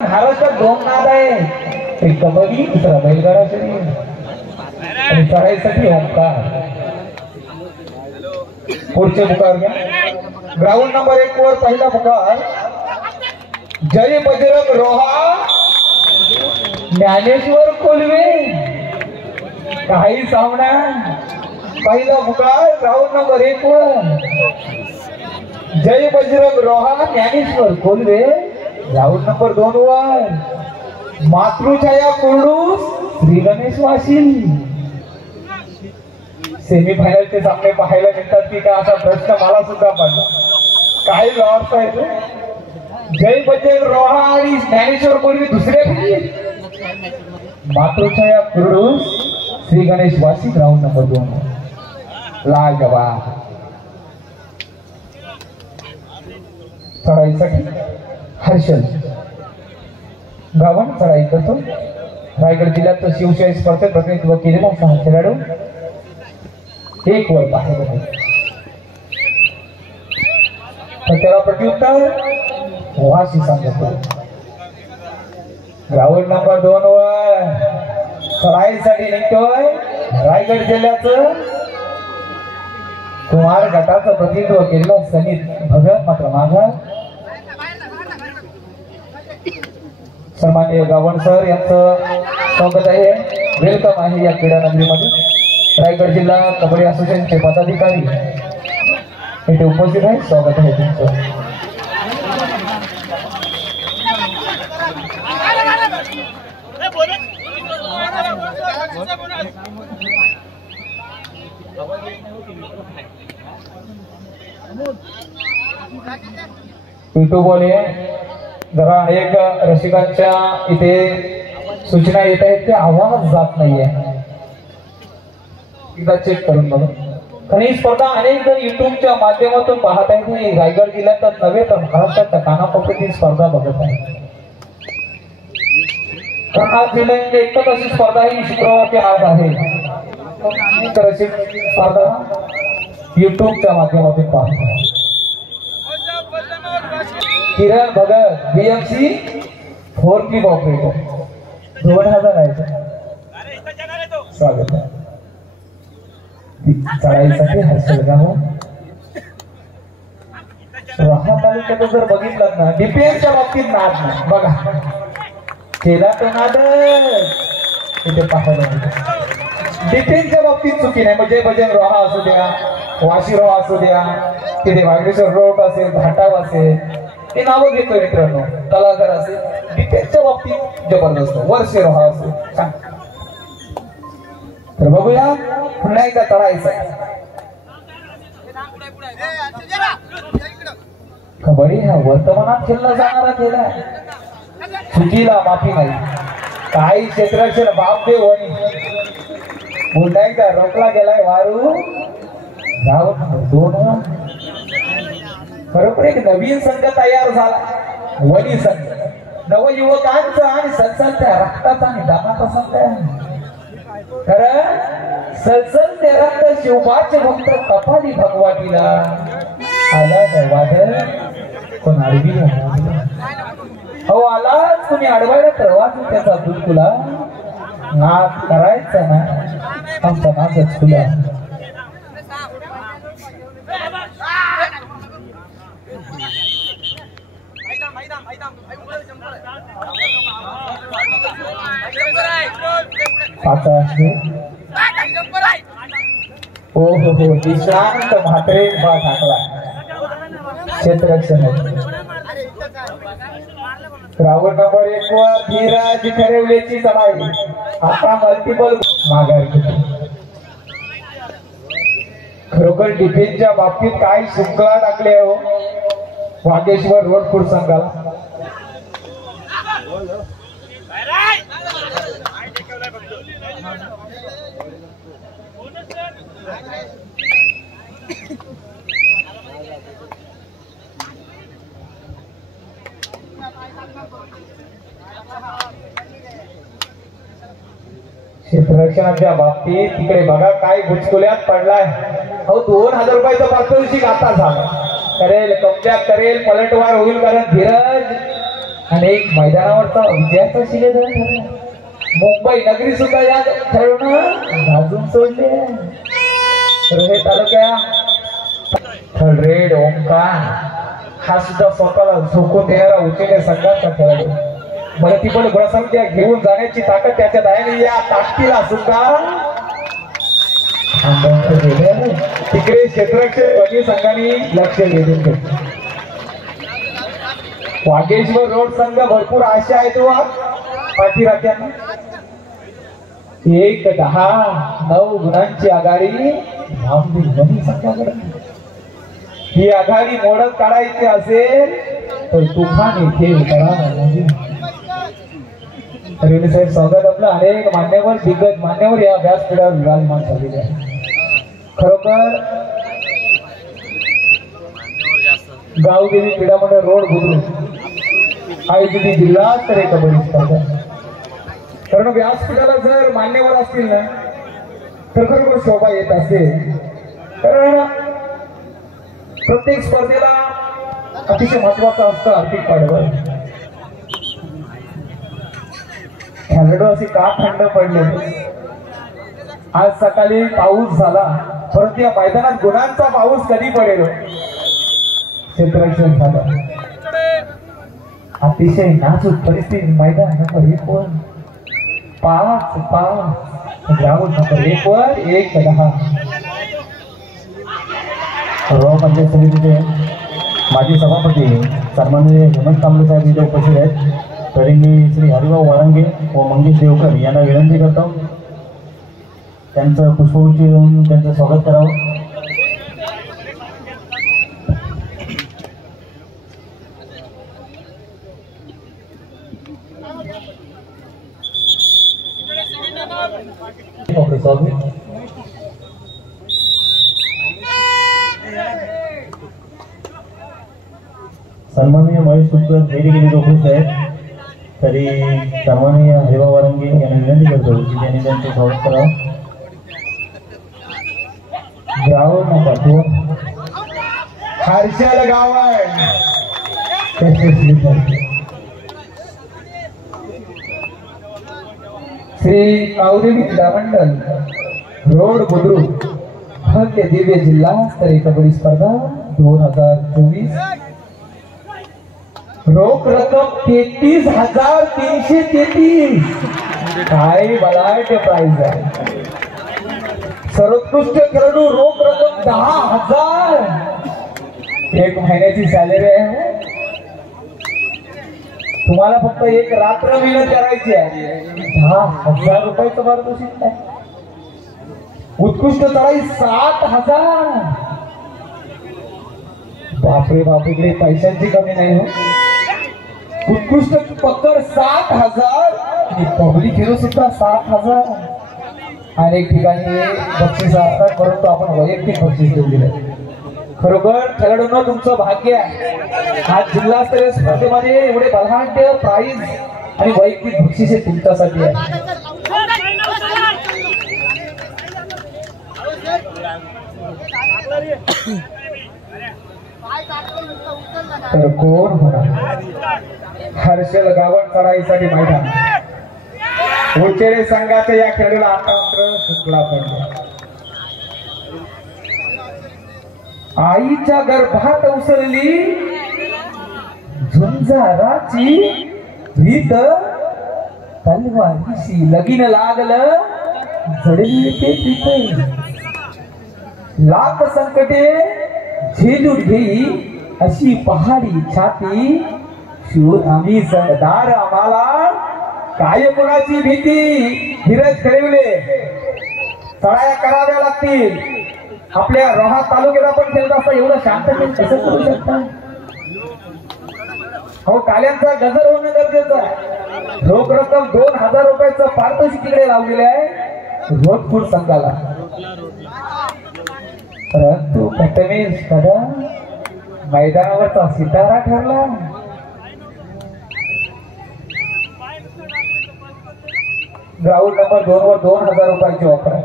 महाराष्ट्रात दोन नाद आहे, एक कबड्डी, दुसरा बैलगाडा शर्यत आणि चढाईसाठी ओंकार. पुढचे पुकार घ्या. ग्राउंड नंबर 1 वर पहिला पुकार जय बजरंग रोहा ज्ञानेश्वर कोल्हे. काही सामना. पहिला पुकार ग्राउंड नंबर 1 वर जय बजरंग रोहा ज्ञानेश्वर कोल्हे. ग्राउंड नंबर 2 वर मातृछाया कुर्डूस श्री गणेश वाशील. सेमीफायनलचे सामने पाहायला मिळतात की का असा प्रश्न मला सुद्धा पडला. काही लॉर्ड्स आहेत. जय बजरंग रोहा आणि ज्ञानेश्वर कोल्हे दुसरे मातृछाया कुर्डूस श्री गणेश वाशी. ग्राउंड नंबर 2 लाजवाब. चढाईसाठी हर्षल गावण चढाई करतो. रायगड जिल्ह्यात शिवशाही स्पर्धेत प्रतिनिधित्व केलेला 6 खेळाडू 1 वर पाहायला मिळतो. त्याला प्रत्युत्तर वाशी सांगतो. ग्राउंड नंबर 2 वर चढाईसाठी निघतोय रायगड जिल्ह्याचं कुमार गटाचं प्रतिनिधित्व केलेलं सनीत भगत. मात्र माझा सन्माननीय गावण सर यांचं स्वागत आहे, वेलकम आहे या क्रीडा नगरीमध्ये. रायगड जिल्हा कबड्डी असोसिएशनचे पदाधिकारी इथे उपस्थित आहे, स्वागत आहे तुमचं. युट्यूब वाले जरा अनेक रसिकांच्या इथे सूचना येत आहेत की आवाज जात नाहीये, एकदा चेक करून बघा. आणि ही स्पर्धा अनेक जण युट्यूबच्या माध्यमातून पाहत आहेत. ही रायगड जिल्ह्यातच नव्हे तर महाराष्ट्रात कानाकोपऱ्यात ही स्पर्धा बघत आहे. कारण आज जिल्ह्यात एकच अशी स्पर्धा ही शुक्रवारची आज आहे. रसिक स्पर्धा युट्यूबच्या माध्यमातून पाहत. किरण भगत बीएमसी 4 क्लिप ऑपरेटर 2000 आहे. स्वागत आहे. चढाईसाठी हर्षल गाव रहा तालुक्यात जर बघितलं ना डीपीएमच्या बाबतीत नाद नाही बघा. केला तो नाद इथे पाहायला मिळतो. डिफेन्सच्या बाबतीत चुकी नाही. म्हणजे भजन रोहा असू द्या, वाशी रोहा असू द्या, तिथे वागेश्वर रोड असेल, घाटाव असेल, हे नावं घेतोय मित्रांनो, तलागर असेल. डिफेन्सच्या बाबतीत जबरदस्त वर्षे रोहा असेल. तर बघूया पुन्हा एकदा चढायचं. कबड्डी हा वर्तमानात खेळला जाणारा खेळ आहे. चुकीला माफी नाही. काही क्षेत्ररक्षण बापदेव आणि पुन्हा एकदा रोखला गेलाय वारू. ग्राउंड 2 बरोबर एक नवीन संघ तयार झाला. वनी संघ नवयुवकांचा आणि सलसलत्या रक्ताचा आणि दानाचा संघ आहे. खरं सलसलते रक्त शिवबाचे भक्त कपाली भगवतीला आला वादळ कोण आडवी हो आलाच कोणी अडवायला प्रवास त्याचा दूध तुला नाच करायचा ना आमचा नाचच तुला. हो हो हो निशांत म्हात्रे बा टाकला क्षेत्ररक्षण. ग्राउंड नंबर 1 वर धीरज खरेवलेची चढाई आता मल्टिपल माघार घेतो. खरोखर डिफेन्सच्या बाबतीत काय शृंखला टाकली आहे हो वागेश्वर रोडपूर संघाला. क्षेत्ररक्षणाच्या बाबतीत तिकडे बघा काय गुचकुल्यात पडलाय. हो 2000 रुपयाचा पारितोषिक आता झालं. करेल कब्जा करेल पलटवार होईल कारण धीरज आणि एक मैदानावरचा विजयाचा शिलेदार ठरला. मुंबई नगरी सुद्धा या खेळून गाजून सोडले. रोहे तालुक्या रेड ओंकार हा सुद्धा स्वतःला झोकून देणारा उचलल्या संघाचा खेळाडू. मल्टिपल गुणसंख्या घेऊन जाण्याची ताकद त्याच्यात आहे आणि या ताकदीला सुद्धा तिकडे क्षेत्ररक्षक संघाने लक्ष दिले. वागेश्वर रोड संघ भरपूर आशा आहेत पाठीराख्यांना. 1-10-9 गुणांची आघाडी संघाकडे. ही आघाडी मोडत काढायची असेल तर तुफान येथे रेड्डी साहेब स्वागत आपलं. अनेक मान्यवर दिग्गज मान्यवर या व्यासपीठावर विराजमान झालेले आहे. खरोखर गावदेवी क्रीडा मंडळ रोड बुद्रुक आयोजित जिल्हा स्तरीय कबड्डी स्पर्धा. कारण व्यासपीठाला जर मान्यवर असतील ना तर खरोखर शोभा येत असेल. कारण प्रत्येक स्पर्धेला अतिशय महत्वाचं असतं आर्थिक पाठबळ. खेळाडू असे का थंड पडले. आज सकाळी पाऊस झाला परंतु या मैदानात गुणांचा पाऊस कधी पडेल. क्षेत्ररक्षण झालं. अतिशय नाजूक परिस्थिती. मैदान नंबर 1 वर 5 ग्राउंड नंबर 1 वर 1-10. पंचायत समितीचे माजी सभापती सन्माननीय हेमंत कांबळे साहेब इथे उपस्थित आहेत. तरी मी श्री हरिभाऊ वारंगे व मंगेश देवकर यांना विनंती करतो त्यांचं पुष्पवृष्टी देऊन त्यांचं स्वागत करावं. सन्माननीय महेश कुलकर हे देखील उपस्थित आहेत. तरी सन्माननीय हरिभाऊ वारंगे यांना विनंती करतो की त्यांनी त्यांचं स्वागत करावं. Ground number 2 Harshal Gawad. Shri Gavdevi Krida Mandal road Budruk भव्य दिव्य जिल्हा स्तरीय कबड्डी स्पर्धा 2024. रोख रक्कम 33,333. काय बलाढ्य प्राइज आहे. सर्वोत्कृष्ट खेळाडू रोख रक्कम 10,000. 1 महिन्याची सॅलरी आहे. तुम्हाला फक्त 1 रात्र मेहनत करायची आहे. 10,000 रुपयाचं पारितोषिक आहे. उत्कृष्ट चढाई 7,000. बापरे बाप. इकडे पैशांची कमी नाही हो. उत्कृष्ट पकड 7,000 आणि पब्लिक हिरो सुद्धा 7,000. अनेक ठिकाणी बक्षीस असतात परंतु आपण वैयक्तिक बक्षीस देऊ दिले. खरोखर खेळाडूंना तुमचं भाग्य आहे. आज जिल्हास्तरीय स्पर्धेमध्ये एवढे बलाढ्य प्राइज आणि वैयक्तिक बक्षीस तुमच्यासाठी आहे. तर कोण होणार. हर्षल गावड चढाईसाठी मैदान. उचेरे संघाच्या या खेळाडूला आता मात्र सुटला पडला. आईच्या गर्भात उसळली झुंजाराची भीत तलवारीशी लगीन लागलं जडली ते तिथे. लाख संकटे झेलून घेई अशी पहाडी छाती. शोध आम्ही सरदार आम्हाला काय कुणाची भीती. धीरज ठेवले. चढाया कराव्या लागतील. आपल्या रोहा तालुक्यात आपण खेळत असता एवढं शांततेत कसं करू शकता. हो काल्यांचा गजर होणं गरजेचं आहे. रोख रक्कम 2,000 रुपयाचं पारितोषिक तिकडे लावलेले आहे रोजपूर संघाला. परंतु प्रथमेश कदम मैदानावरचा सितारा ठरला. ग्राउंड नंबर 2 वर 2,000 रुपयाची ऑफर आहे.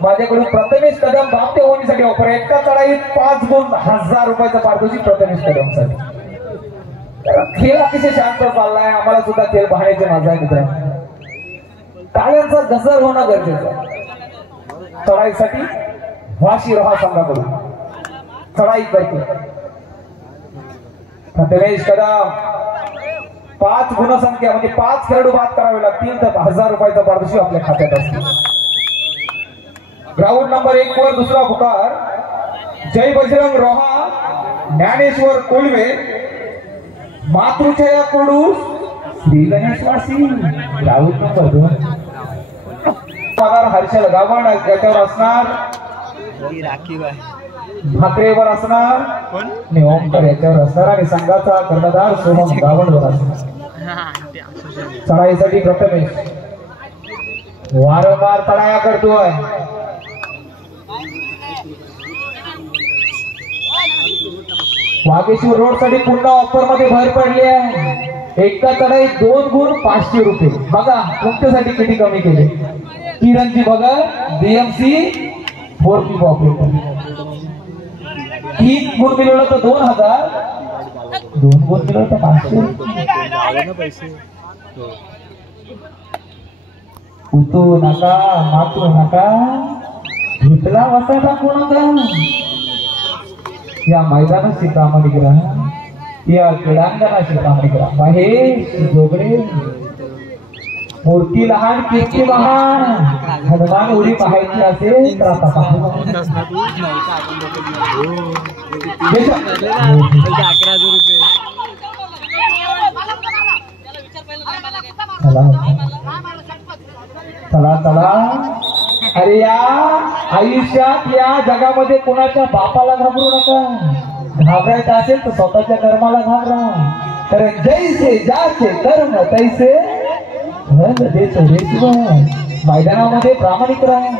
माझ्याकडून प्रथमेश कदम बाप्ते होण्यासाठी ऑफर आहे. एका चढाईत 5 गुण 1,000 रुपयाचं पारितोषिक प्रथमेश कदम साठी. खेळ अतिशय शांत चाललाय, आम्हाला सुद्धा खेळ पाहण्याची मजा आहे मित्रांनो. टाळ्यांचा गजर होणं गरजेचं. चढाईसाठी वाशी रोहा संघाकडून चढाई करतो प्रथमेश कदम. 5 गुणसंख्या म्हणजे 5 खेळाडू बाद करावे लागतील तर 1000 रुपयाचा पारितोषिक आपल्या खात्यात असते. ग्राउंड नंबर 1 वर दुसरा पुकार जय बजरंग रोहा, ज्ञानेश्वर कोळवे, मातृछया कडूस, श्री गणेश वासी. ग्राउंड नंबर 2 हर्षल गावण याच्यावर असणार, भाकरेवर असणार, ओमकर याच्यावर असणार आणि संघाचा कर्णधार सोहम गावणवर असणार. चढाईसाठी प्रथमेश वारंवार चढाया करतोय. वागेश्वर रोड साठी पुन्हा ऑफर मध्ये भर पडली आहे. एका चढाई 2 गुण 500 रुपये. बघा तुमच्यासाठी किती कमी केले. किरणजी बघा बीएमसी 4P ऑपरेटर 3 गुण मिळवलं तर 2000, 2 गुण मिळवलं तर 500. उतू नका मातू नका, घेतला वाटा टाकू नका. या मैदानाची प्रामाणिक राहा, या क्रीडांगणाची प्रामाणिक राहा. महेश जोगडे मूर्ती लहान कीर्ती महान. हनुमान उडी पाहायची असेल तर आता पाहू. चला चला. अरे या आयुष्यात या जगामध्ये कोणाच्या बापाला घाबरू नका. घाबरायचं असेल तर स्वतःच्या कर्माला घाबरा. कारण जैसे ज्याचे कर्म तैसे मैदानामध्ये प्रामाणिक राहा.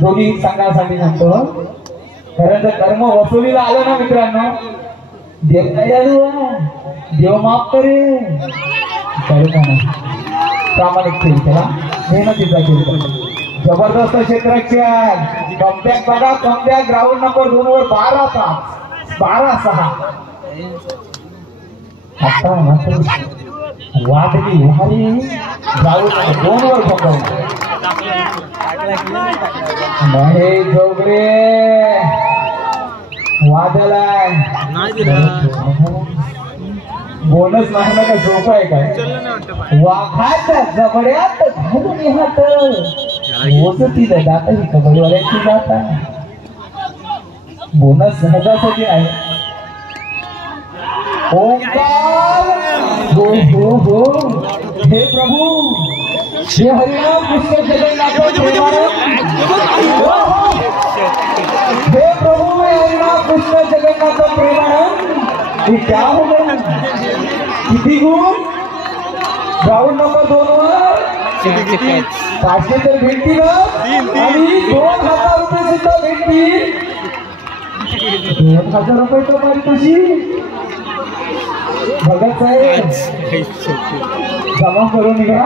दोन्ही संघासाठी म्हणतो. कारण जर कर्म वसुलीला आलं ना मित्रांनो, देव देव माफ करे. प्रामाणिक खेळ केला, मेहनतीचा खेळ. जबरदस्त क्षेत्ररक्षण. कमबॅक बघा, कमबॅक ग्राउंड नंबर 2 वर 12-6. आता मात्र वादली वारी ग्राउंड नंबर 2 वर पकडलं. महेश जोगडे वादलाय. बोनस नाही ना का झोप आहे काय. वाघाच्या जबड्यात घालून हात मोजतील दात ही कबड्डीवाल्यांची जात आहे. बोनस सहजासाठी आहे. ओंकार हो हो हो. हे प्रभू, हे हरिनाम कृष्ण जगन्नाथ प्रेमानंद. हे प्रभू, हे हरिनाम कृष्ण जगन्नाथ प्रेमानंद. ये क्या हो गया. किती गुण. ग्राउंड नंबर 2 वर 500 तर भेटतील आणि 2000 रुपये सुद्धा भेटतील. 2000 रुपये तर पारितोषिक. भगत साहेब जमा करून निघा.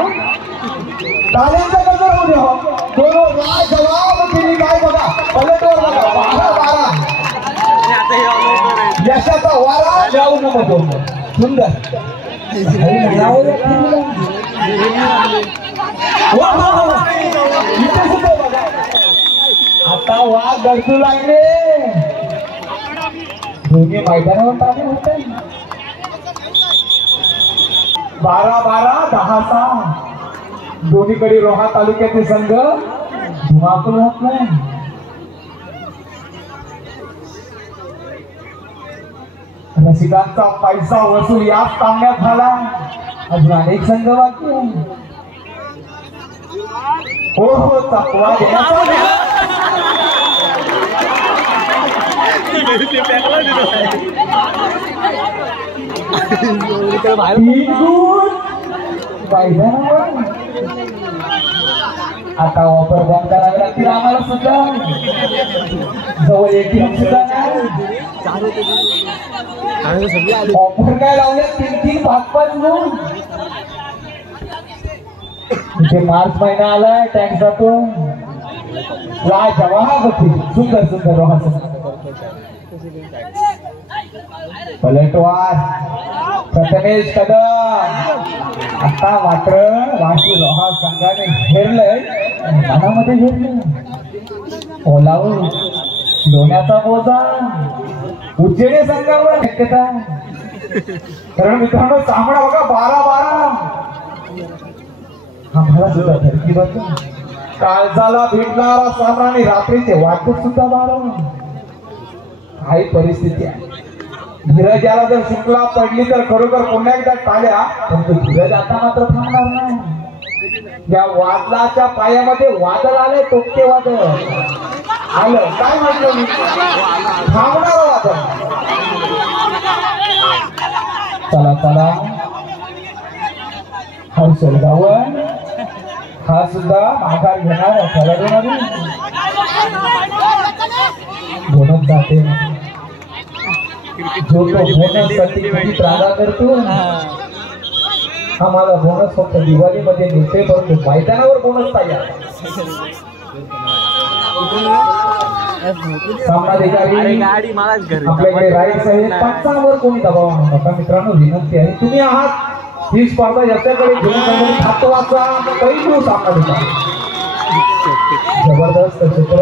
टाळ्यांचा गजर होऊ द्या. दोन जवाब दिली काय बघा. पलटवर बघा 12-12. यशाचा वारा ग्राउंड नंबर 2. सुंदर. आता वाघ गरजू लागले. दोन्ही मैदानावर टाकले होते. 12-12, 10-6. दोन्हीकडे रोहा तालुक्याचे संघ धुमाकूळ घातलाय. रसिकांचा पैसा वसूल याच सामन्यात झाला. अजून अनेक संघ बाकी आहे. हो हो चकवा देण्याचा. आता ऑफर बंद करावी लागतील आम्हाला सुद्धा. जवळ ATM सुद्धा नाही. ऑफर काय लावले 3-3, 5-5 गुण. इथे मार्च महिना आलाय, टॅक्स जातो. लाजवाब होती. सुंदर सुंदर रोहा. पलटवार प्रथमेश कदम. आता मात्र वाशी रोहा संघाने घेरलंय, मनामध्ये घेरलं. ओलावर लोण्याचा बोजा उज्जैनी संघावर शक्यता. कारण मित्रांनो सामना बघा 12-12. आम्हाला सुद्धा धरती बघ काळजाला भेटणारा सामना आणि रात्रीचे वाटत सुद्धा 12. काही परिस्थिती आहे. धीरज याला जर शुक्ला पडली तर खरोखर पुन्हा एकदा टाळ्या, परंतु धीरज आता मात्र थांबणार नाही. या वादळाच्या पायामध्ये वादळ आले, तोक्ते वादळ आलं. काय म्हटलं मी, थांबणार वादळ. चला चला हर्षल गावन हा सुद्धा माघार घेणार खेळाडू बोनस जाते. जो तो बोनस साठी किती त्रागा करतो. आम्हाला बोनस फक्त दिवाळीमध्ये मिळते, परंतु मैदानावर बोनस पाहिजे. आपल्याकडे राईट साहेब पंचांवर कोणी दबाव आणू नका. मित्रांनो विनंती आहे, तुम्ही आहात ही स्पर्धा याच्याकडे घेऊन महत्वाचा पैलू सामना दिला. जबरदस्त क्षेत्र.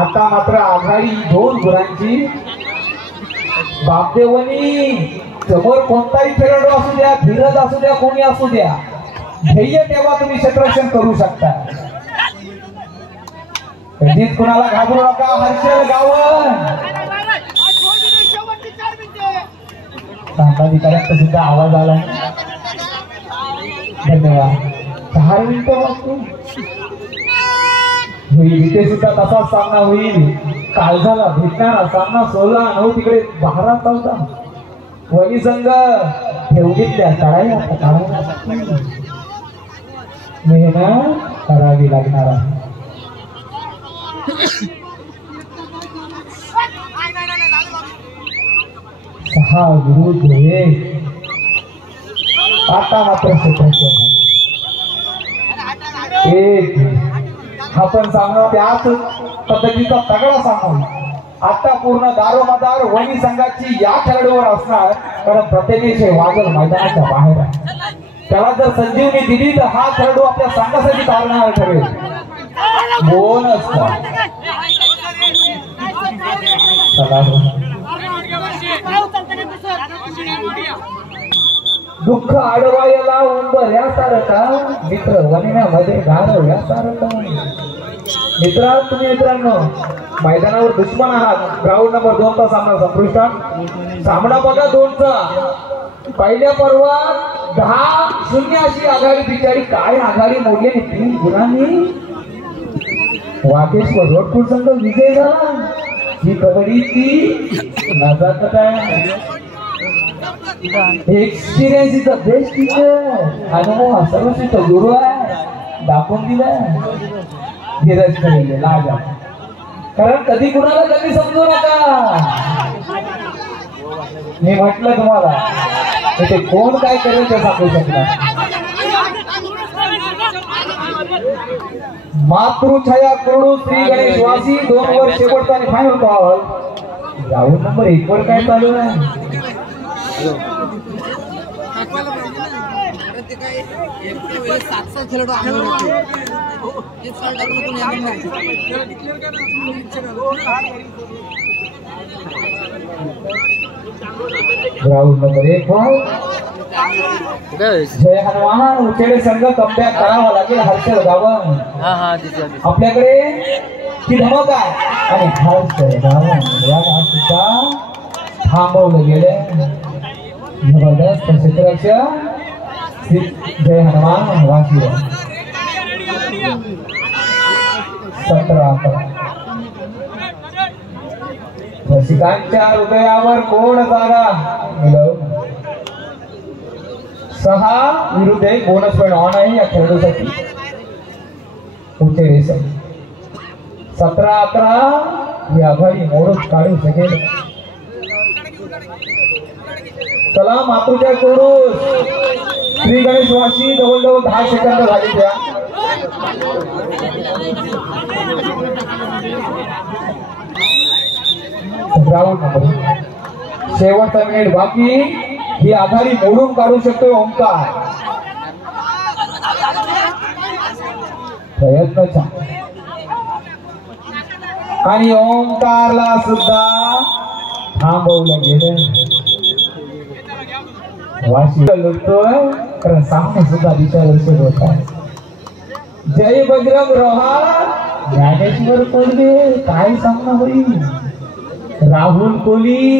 आता मात्र आघाडी 2 गुणांची. बापदेवनी समोर कोणताही खेळाडू असू द्या, धीरज असू द्या, कोणी असू द्या, ध्येय तेव्हा तुम्ही क्षेत्ररक्षण करू शकता. कधीच कुणाला घाबरू नका. हर्षल गावन सांगाधिकाऱ्यांचा सुद्धा आवाज आला. धन्यवाद. 6 मिनिटं होईल इथे सुद्धा तसाच सामना होईल. काळजाला भेटणारा सामना 16-9 तिकडे 12-14. वनी संघ ठेवलीतल्या तळाया मेहनत करावी लागणार आहे. सहा विरुद्ध 1. आता मात्र एक आपण सामना त्याच पद्धतीचा तगडा सामना. आता पूर्ण दारोमदार वनी संघाची या खेळाडूवर असणार, कारण प्रत्येक वादळ मैदानाच्या बाहेर आहे. त्याला जर संजीवनी दिली तर हा खेळाडू आपल्या संघासाठी तारणार ठरेल. बोनस दुःख आडवायला उंबर यासारखा मित्र वनिण्यामध्ये घालवल्यासारखा. मित्रांनो मैदानावर दुश्मन आहात. ग्राउंड नंबर 2 चा सामना संपुष्टात. सामना बघा 2 चा. पहिल्या पर्वात 10-0 अशी आघाडी. बिचारी काय आघाडी मोडली 3 गुणांनी. वाकेश्वर रोडपूर संघ विजय झाला. ही कबड्डीची नजाकत आहे. Experience is the best teacher. अनुभव हा सर्वश्रेष्ठ गुरु आहे. दाखवून दिलाय धीरज करेल लाजा. कारण कधी कुणाला कधी समजू नका. मी म्हटलं तुम्हाला इथे कोण काय करेल ते सांगू शकणार. मातृछाया कुरडू श्री गणेश वासी 2 वर शेवटचा आणि फायनल कॉल. ग्राउंड नंबर 1 वर काय चालू आहे. ग्राउंड नंबर 1 जय हनुमान उचेडे संघ कमबॅक करावा लागेल. हर्षल गावन आपल्याकडे ती धमक आहे आणि हर्षल गावन याला सुद्धा थांबवलं गेलं. जबरदस्त क्षेत्ररक्षण जय हनुमान वाशी. 17 रसिकांच्या हृदयावर कोण जागा मिळव. 6 विरुद्ध 1 बोनस पॉइंट ऑन आहे या खेळाडूसाठी. उचेडे 17-11 ही आघाडी मोडून काढू शकेल. चला मातृच्या कडून श्री गणेश वाशी जवळजवळ 10 सेकंद झाली. त्या ग्राउंड नंबर शेवटचा मिनिट बाकी, ही आघाडी मोडून काढू शकतोय ओंकार. प्रयत्न छान, आणि ओंकारला सुद्धा थांबवलं गेलं. वाशी लढतोय कारण सामने सुद्धा दिशादर्शक होत आहे. जय बजरंग रोहा, ज्ञानेश्वर कोल्हे, काय सामना होईल. राहुल कोहली